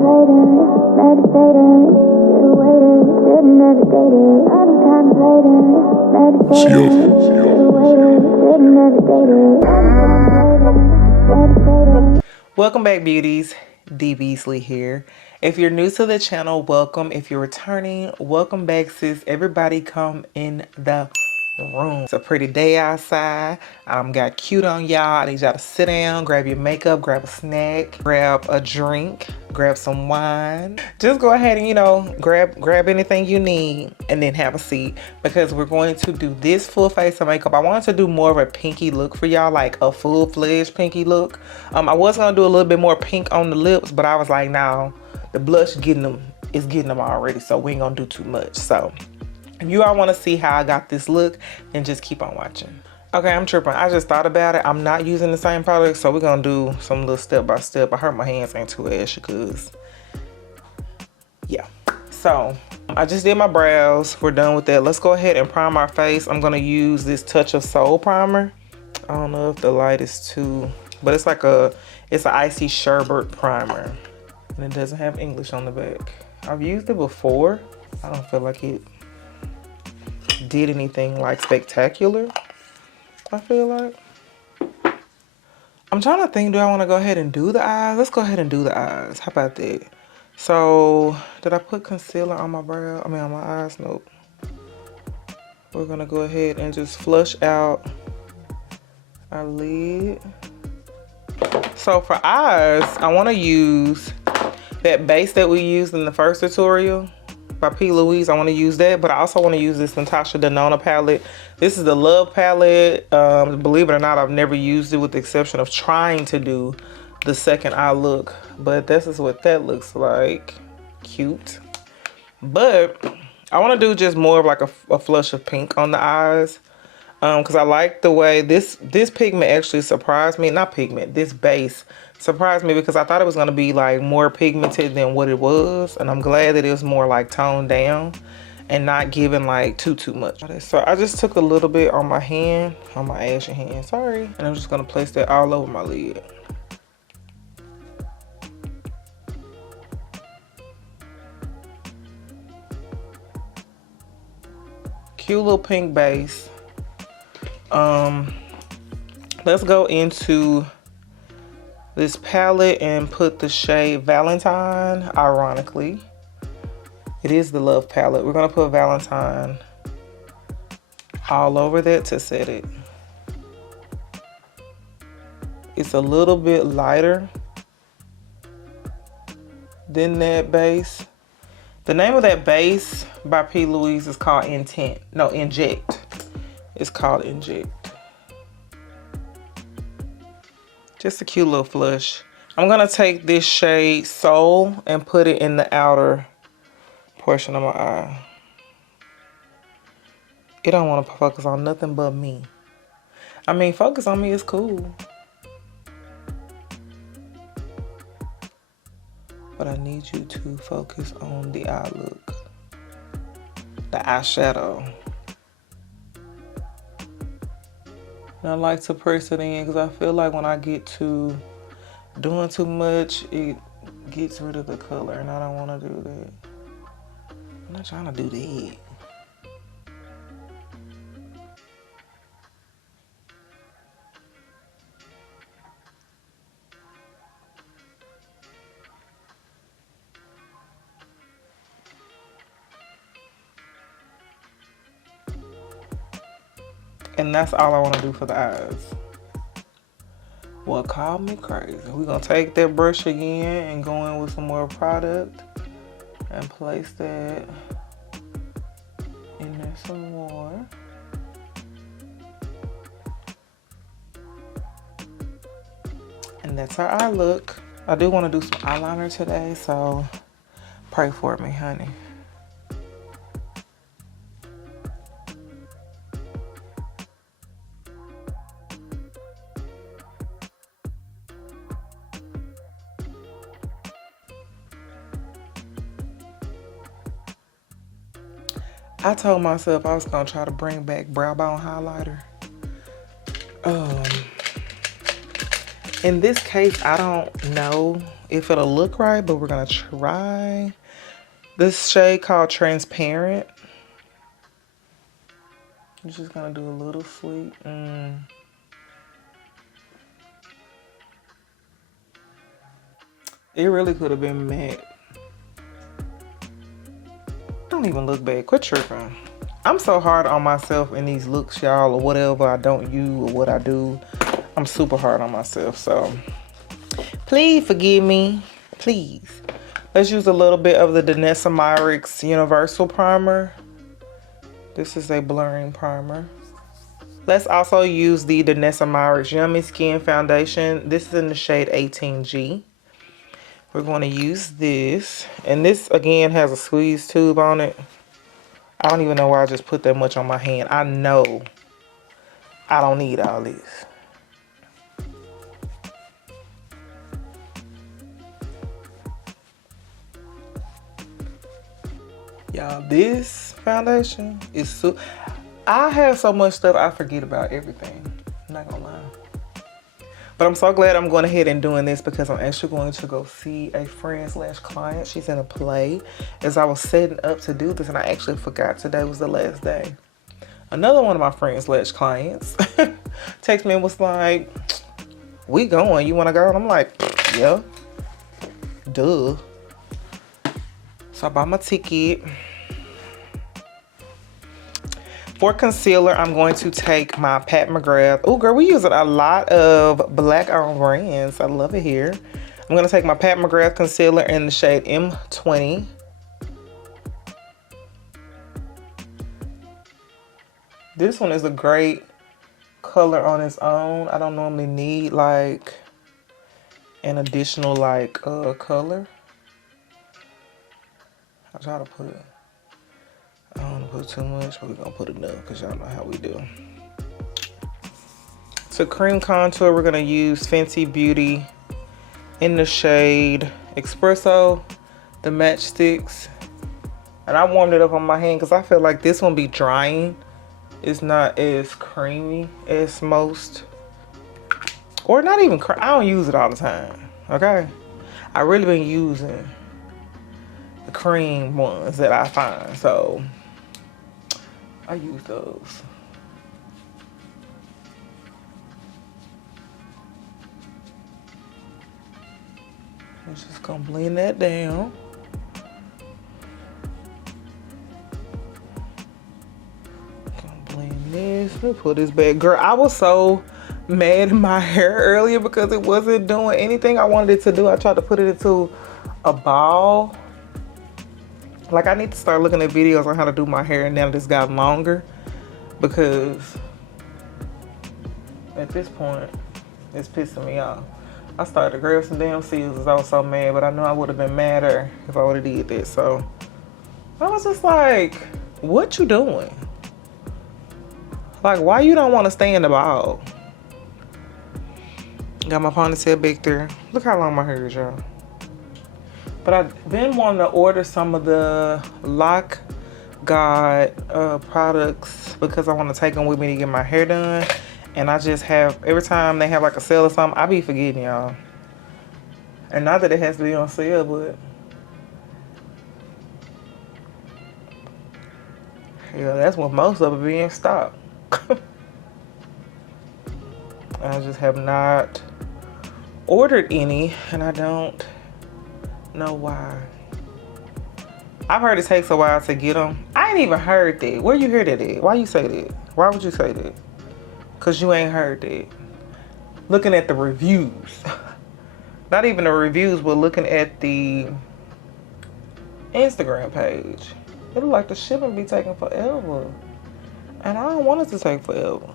contemplating, meditating, still waiting, should've never dated. I've been contemplating, meditating, still waiting, should've never dated. I've been contemplating, meditating. Welcome back, beauties. D. Beasley here. If you're new to the channel, welcome. If you're returning, welcome back, sis. Everybody come in the room. It's a pretty day outside. Got cute on y'all. I need y'all to sit down, grab your makeup, grab a snack, grab a drink, grab some wine. Just go ahead and, you know, grab anything you need and then have a seat, because we're going to do this full face of makeup. I wanted to do more of a pinky look for y'all, like a full-fledged pinky look. I was gonna do a little bit more pink on the lips, but I was like, no, the blush is getting them already, so we ain't gonna do too much. So if you all want to see how I got this look, then just keep on watching. Okay, I'm tripping. I just thought about it. I'm not using the same product, so we're gonna do some little step by step. I heard my hands ain't too ashy, cause yeah. So I just did my brows. We're done with that. Let's go ahead and prime our face. I'm gonna use this Touch of Soul primer. I don't know if the light is too, but it's like it's an icy sherbet primer, and it doesn't have English on the back. I've used it before. I don't feel like it did anything like spectacular. I feel like I'm trying to think, do I want to go ahead and do the eyes? Let's go ahead and do the eyes. How about that? So did I put concealer on my brow? I mean on my eyes? Nope. We're gonna go ahead and just flush out our lid. So for eyes, I want to use that base that we used in the first tutorial by P. Louise. I want to use that, but I also want to use this Natasha Denona palette. This is the Love palette. Believe it or not, I've never used it, with the exception of trying to do the second eye look, but this is what that looks like. Cute. But I want to do just more of like a flush of pink on the eyes, because I like the way this pigment actually surprised me. Not pigment, this base surprised me, because I thought it was going to be like more pigmented than what it was, and I'm glad that it was more like toned down and not giving like too much. So I just took a little bit on my hand, on my ashy hand, sorry, and I'm just going to place that all over my lid. Cute little pink base. Let's go into this palette and put the shade Valentine. Ironically, it is the Love palette. We're gonna put Valentine all over that to set it. It's a little bit lighter than that base. The name of that base by P. Louise is called Inject. It's called Inject. Just a cute little flush. I'm gonna take this shade Soul and put it in the outer portion of my eye. It don't want to focus on nothing but me. I mean, focus on me is cool, but I need you to focus on the eye look, the eyeshadow. And I like to press it in, because I feel like when I get to doing too much, it gets rid of the color, and I don't want to do that. I'm not trying to do that. And that's all I want to do for the eyes. Well, call me crazy. We're going to take that brush again and go in with some more product and place that in there some more. And that's our eye look. I do want to do some eyeliner today, so pray for me, honey. I told myself I was gonna try to bring back brow bone highlighter. In this case, I don't know if it'll look right, but we're gonna try this shade called Transparent. I'm just gonna do a little sweet. It really could have been matte. Don't even look bad. Quit tripping. I'm so hard on myself in these looks, y'all, or whatever I don't use or what I do. I'm super hard on myself, so please forgive me, please. Let's use a little bit of the Demeatrice Universal Primer. This is a blurring primer. Let's also use the Demeatrice Yummy Skin Foundation. This is in the shade 18G. We're going to use this. And this, again, has a squeeze tube on it. I don't even know why I just put that much on my hand. I know I don't need all this. Y'all, this foundation is so... I have so much stuff I forget about everything. I'm not gonna lie. But I'm so glad I'm going ahead and doing this because I'm actually going to go see a friend slash client. She's in a play. As I was setting up to do this, and I actually forgot today was the last day. Another one of my friends slash clients texted me and was like, we going, you want to go? And I'm like, yeah, duh. So I bought my ticket. For concealer, I'm going to take my Pat McGrath. Oh, girl, we using a lot of black-owned brands. I love it here. I'm going to take my Pat McGrath concealer in the shade M20. This one is a great color on its own. I don't normally need, like, an additional, like, color. I'll try to put it. I don't want to put too much, but we're going to put enough because y'all know how we do. To cream contour, we're going to use Fenty Beauty in the shade Espresso, the matchsticks. And I warmed it up on my hand because I feel like this one be drying. It's not as creamy as most. Or not even cream. I don't use it all the time, okay? I really been using the cream ones that I find, so I use those. I'm just gonna blend that down. Gonna blend this. Let me pull this back. Girl, I was so mad at my hair earlier because it wasn't doing anything I wanted it to do. I tried to put it into a ball. Like, I need to start looking at videos on how to do my hair, and now that it's got longer, because at this point, it's pissing me off. I started to grab some damn scissors. I was so mad, but I knew I would have been madder if I would have did this. So I was just like, what you doing? Like, why you don't want to stay in the ball? Got my ponytail back there. Look how long my hair is, y'all. But I've been wanting to order some of the Lock God products because I want to take them with me to get my hair done. And I just have, every time they have like a sale or something, I be forgetting, y'all. And not that it has to be on sale, but yeah, that's when most of it be in stock. I just have not ordered any, and I don't know why. I've heard it takes a while to get them. I ain't even heard that. Where you hear that at? Why you say that? Why would you say that? Because you ain't heard that. Looking at the reviews. Not even the reviews, but looking at the Instagram page. It look like the shipping be taking forever. And I don't want it to take forever.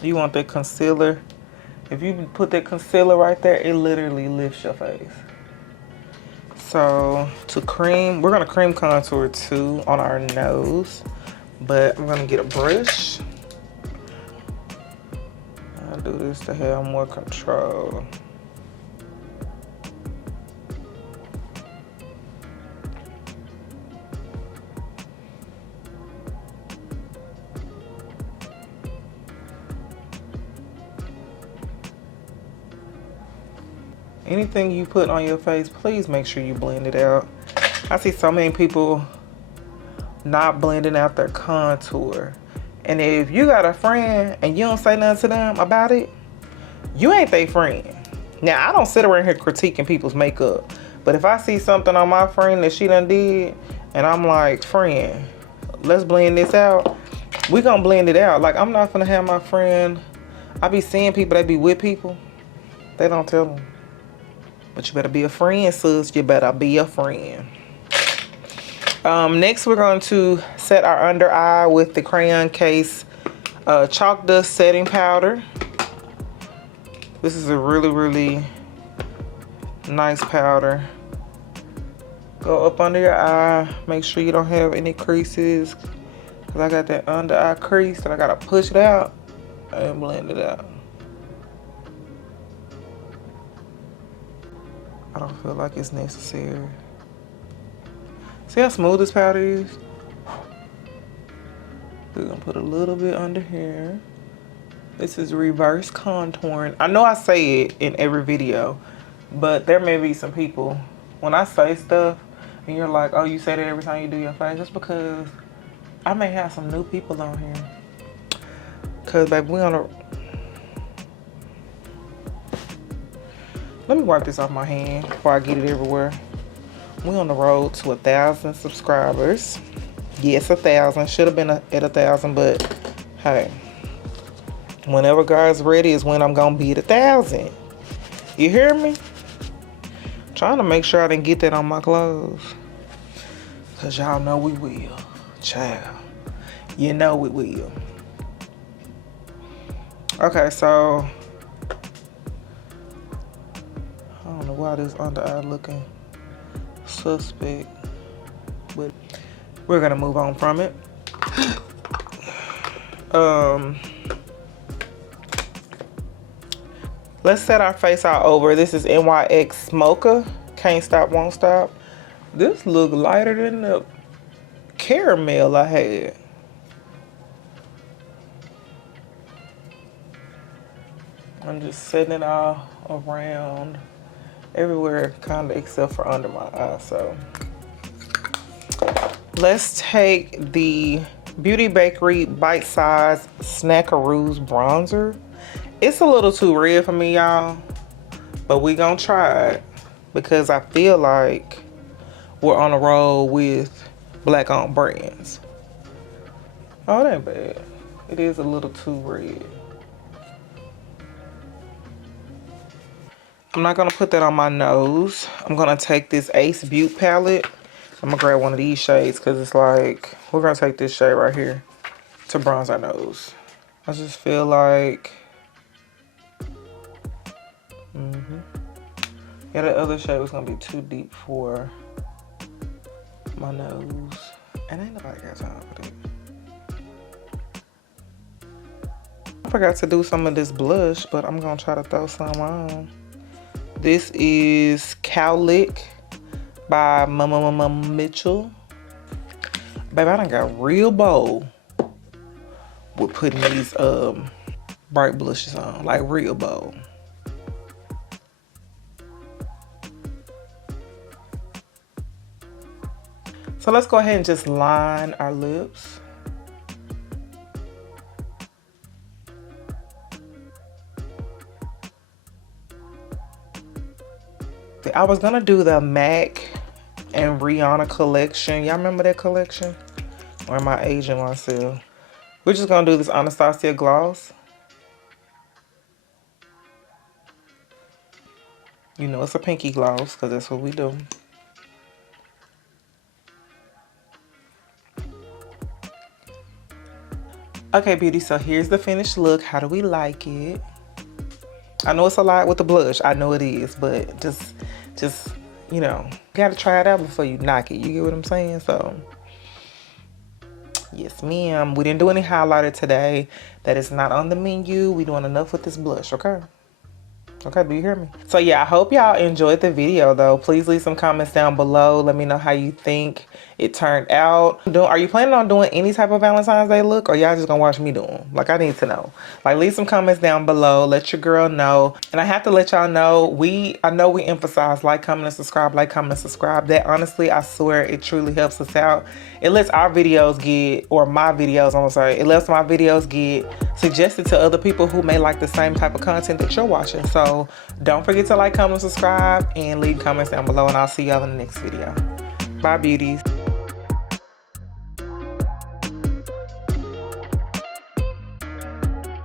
You want that concealer. If you put that concealer right there, it literally lifts your face. So to cream, we're gonna cream contour too on our nose, but I'm gonna get a brush. I'll do this to have more control. Anything you put on your face, please make sure you blend it out. I see so many people not blending out their contour. And if you got a friend and you don't say nothing to them about it, you ain't their friend. Now, I don't sit around here critiquing people's makeup, but if I see something on my friend that she done did, and I'm like, friend, let's blend this out, we gonna blend it out. Like, I'm not gonna have my friend, I be seeing people that be with people, they don't tell them. But you better be a friend, sis. You better be a friend. Next, we're going to set our under eye with the Crayon Case Chalk Dust Setting Powder. This is a really, really nice powder. Go up under your eye. Make sure you don't have any creases. Because I got that under eye crease and I got to push it out and blend it out. I don't feel like it's necessary. See how smooth this powder is? We're gonna put a little bit under here. This is reverse contouring. I know I say it in every video, but there may be some people, when I say stuff and you're like, oh, you say that every time you do your face, that's because I may have some new people on here. Cause baby, we on a, let me wipe this off my hand before I get it everywhere. We on the road to 1,000 subscribers. Yes, 1,000. Should have been at 1,000, but hey, whenever God's ready is when I'm gonna be at 1,000. You hear me? Trying to make sure I didn't get that on my clothes. Cause y'all know we will. Child. You know we will. Okay, so I don't know why this under eye looking suspect, but we're gonna move on from it. Let's set our face out over. This is NYX Mocha. Can't Stop, Won't Stop. This look lighter than the caramel I had. I'm just setting it all around everywhere, kind of except for under my eye. So let's take the Beauty Bakery Bite Size Snackaroos Bronzer. It's a little too red for me, y'all, but we gonna try it because I feel like we're on a roll with black-owned brands. Oh, that ain't bad. It is a little too red. I'm not gonna put that on my nose. I'm gonna take this Ace Beauty palette. I'm gonna grab one of these shades because it's like, we're gonna take this shade right here to bronze our nose. I just feel like, yeah, the other shade was gonna be too deep for my nose. And ain't nobody got time for that. I forgot to do some of this blush, but I'm gonna try to throw some on. This is Cowlick by Mama Mitchell. Baby, I done got real bold with putting these bright blushes on, like real bold. So let's go ahead and just line our lips. I was gonna do the MAC and Rihanna collection. Y'all remember that collection? Or am I aging myself? We're just gonna do this Anastasia gloss. You know it's a pinky gloss because that's what we do. Okay, beauty, so here's the finished look. How do we like it? I know it's a lot with the blush. I know it is, but just you know, you gotta try it out before you knock it. You get what I'm saying? So, yes, ma'am. We didn't do any highlighter today. That is not on the menu. We doing enough with this blush, okay? Okay, do you hear me? So yeah, I hope y'all enjoyed the video though. Please leave some comments down below. Let me know how you think it turned out. Are you planning on doing any type of Valentine's Day look, or y'all just gonna watch me do them? Like, I need to know. Like, leave some comments down below. Let your girl know. And I have to let y'all know, I know we emphasize like, comment, and subscribe, like, comment, and subscribe. That honestly, I swear, it truly helps us out. It lets our videos get, or my videos, I'm sorry, it lets my videos get suggested to other people who may like the same type of content that you're watching. So don't forget to like, comment, and subscribe, and leave comments down below, and I'll see y'all in the next video. Bye, beauties.